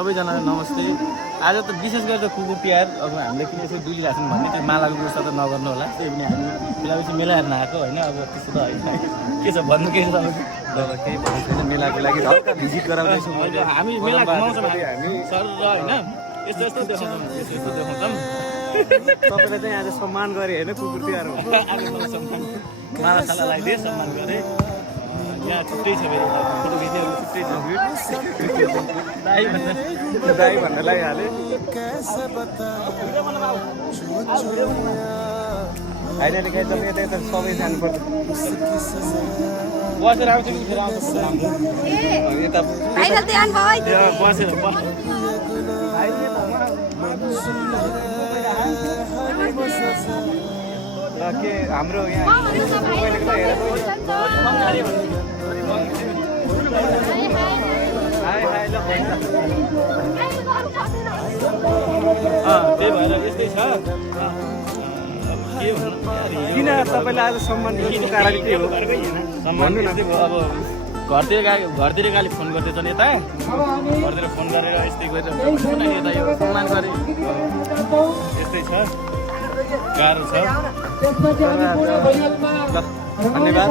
सबैजनालाई नमस्ते। आज त विशेष गरेर कुकुर तिहार अब हामीले किन यसो डुलिरहेछौँ भन्ने त्यो मालाको व्यवस्था त नगर्नु होला। त्यही पनि हामी बेलाबेसी मेला हेर्न आएको होइन। अब त्यस्तो त होइन। के छ भन्नु के छ तपाईँको? तर केही भन्नु छैन, मेलाको लागि हल्का भिजिट गराउँदैछौँ। हामी मेला घुमाउँछौँ हामी सर होइन। यस्तो यस्तो देखाउँछौँ, यस्तो यस्तो देखाउँछौँ। तपाईँले चाहिँ आज सम्मान गरे होइन कुकुर तिहार हो। आज मलाई सम्मान मालासाला लगाइदिए, सम्मान गरेँ। यहाँ छुट्टै छ फेरि फोटो खिच्नेहरू छुट्टै छ। दाई भन्न लगाइहालेँ। फाइनली खाइ तपाईँ यता यता सबै जानुपर्छ। बसेर आउँछ कि फेरि आउँछ फोटो राम्रो यता बसेर के हाम्रो यहाँ त्यही भएर यस्तै छ। के भन्नु किन तपाईँलाई आज सम्मान दिनुको कारण के हो? सम्मान यस्तै भयो। अब घरतिर गाली फोन गर्दैछन् यता घरतिर फोन गरेर यस्तै गरेर यता यो सम्मान गरे यस्तै छ। गाह्रो छ। धन्यवाद।